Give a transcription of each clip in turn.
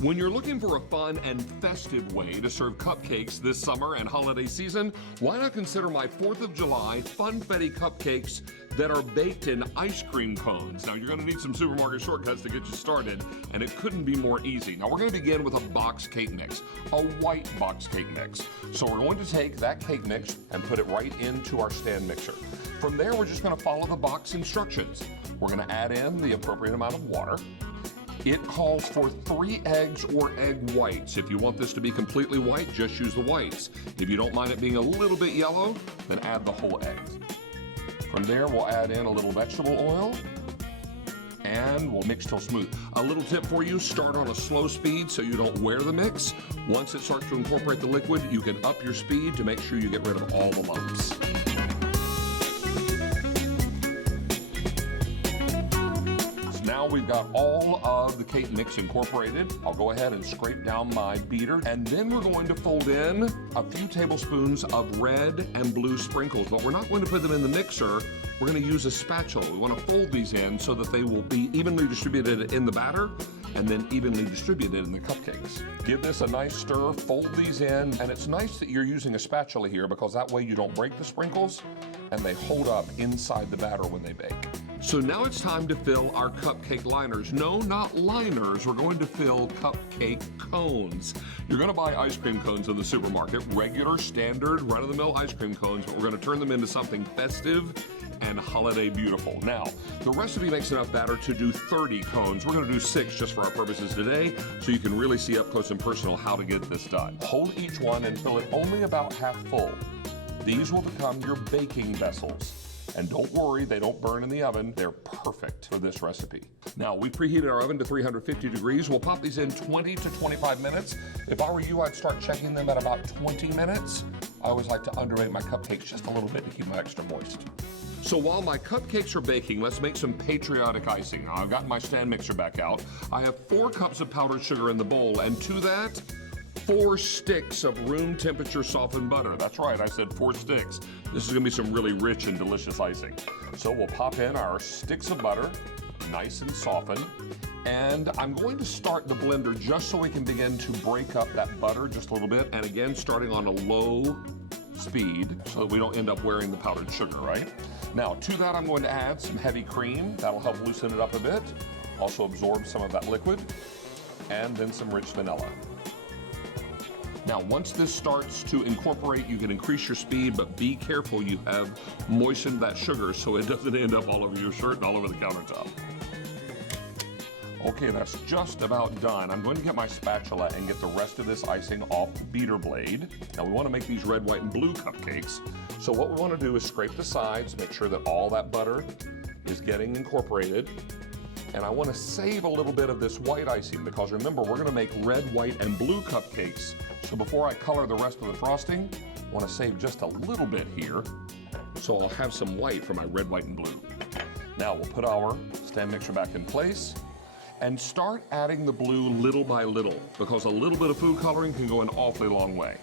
When you're looking for a fun and festive way to serve cupcakes this summer and holiday season, why not consider my 4th of July Funfetti Cupcakes that are baked in ice cream cones. Now, you're gonna need some supermarket shortcuts to get you started, and it couldn't be more easy. Now, we're gonna begin with a box cake mix, a white box cake mix. So we're going to take that cake mix and put it right into our stand mixer. From there, we're just gonna follow the box instructions. We're gonna add in the appropriate amount of water. It calls for 3 eggs or egg whites. If you want this to be completely white, just use the whites. If you don't mind it being a little bit yellow, then add the whole eggs. From there, we'll add in a little vegetable oil, and we'll mix till smooth. A little tip for you, start on a slow speed so you don't wear the mix. Once it starts to incorporate the liquid, you can up your speed to make sure you get rid of all the lumps. Now we've got all of the cake mix incorporated. I'll go ahead and scrape down my beater, and then we're going to fold in a few tablespoons of red and blue sprinkles, but we're not going to put them in the mixer. We're going to use a spatula. We want to fold these in so that they will be evenly distributed in the batter and then evenly distributed in the cupcakes. Give this a nice stir, fold these in, and it's nice that you're using a spatula here because that way you don't break the sprinkles and they hold up inside the batter when they bake. So now it's time to fill our cupcake liners. No, not liners. We're going to fill cupcake cones. You're gonna buy ice cream cones in the supermarket, regular, standard, run-of-the-mill ice cream cones, but we're gonna turn them into something festive and holiday beautiful. Now, the recipe makes enough batter to do 30 cones. We're gonna do 6 just for our purposes today, so you can really see up close and personal how to get this done. Hold each one and fill it only about half full. These will become your baking vessels. And don't worry, they don't burn in the oven. They're perfect for this recipe. Now, we preheated our oven to 350 degrees. We'll pop these in 20 to 25 minutes. If I were you, I'd start checking them at about 20 minutes. I always like to underbake my cupcakes just a little bit to keep them extra moist. So while my cupcakes are baking, let's make some patriotic icing. Now, I've got my stand mixer back out. I have 4 cups of powdered sugar in the bowl, and to that, 4 sticks of room temperature softened butter. That's right, I said 4 sticks. This is gonna be some really rich and delicious icing. So we'll pop in our sticks of butter, nice and softened. And I'm going to start the blender just so we can begin to break up that butter just a little bit. And again, starting on a low speed so that we don't end up wearing the powdered sugar, right? Now, to that, I'm going to add some heavy cream. That'll help loosen it up a bit. Also absorb some of that liquid. And then some rich vanilla. Now, once this starts to incorporate, you can increase your speed, but be careful you have moistened that sugar so it doesn't end up all over your shirt and all over the countertop. Okay, that's just about done. I'm going to get my spatula and get the rest of this icing off the beater blade. Now, we want to make these red, white, and blue cupcakes. So what we want to do is scrape the sides, make sure that all that butter is getting incorporated. And I want to save a little bit of this white icing because remember, we're going to make red, white, and blue cupcakes. So before I color the rest of the frosting, I want to save just a little bit here. So I'll have some white for my red, white, and blue. Now we'll put our stand mixer back in place and start adding the blue little by little because a little bit of food coloring can go an awfully long way.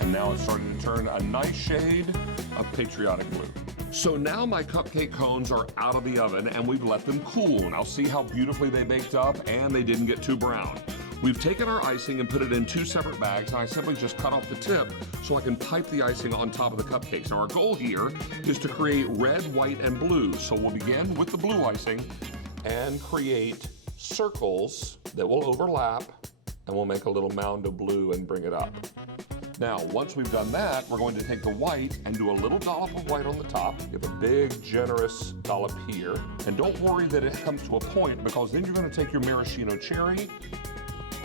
And now it's starting to turn a nice shade of patriotic blue. So now my cupcake cones are out of the oven and we've let them cool. Now see how beautifully they baked up and they didn't get too brown. We've taken our icing and put it in 2 separate bags, and I simply just cut off the tip so I can pipe the icing on top of the cupcakes. Now our goal here is to create red, white, and blue. So we'll begin with the blue icing and create circles that will overlap, and we'll make a little mound of blue and bring it up. Now, once we've done that, we're going to take the white and do a little dollop of white on the top. Give a big, generous dollop here. And don't worry that it comes to a point because then you're going to take your maraschino cherry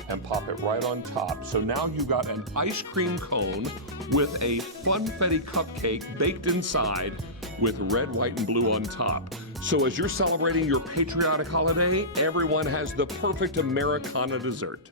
and pop it right on top. So now you've got an ice cream cone with a Funfetti cupcake baked inside with red, white, and blue on top. So as you're celebrating your patriotic holiday, everyone has the perfect Americana dessert.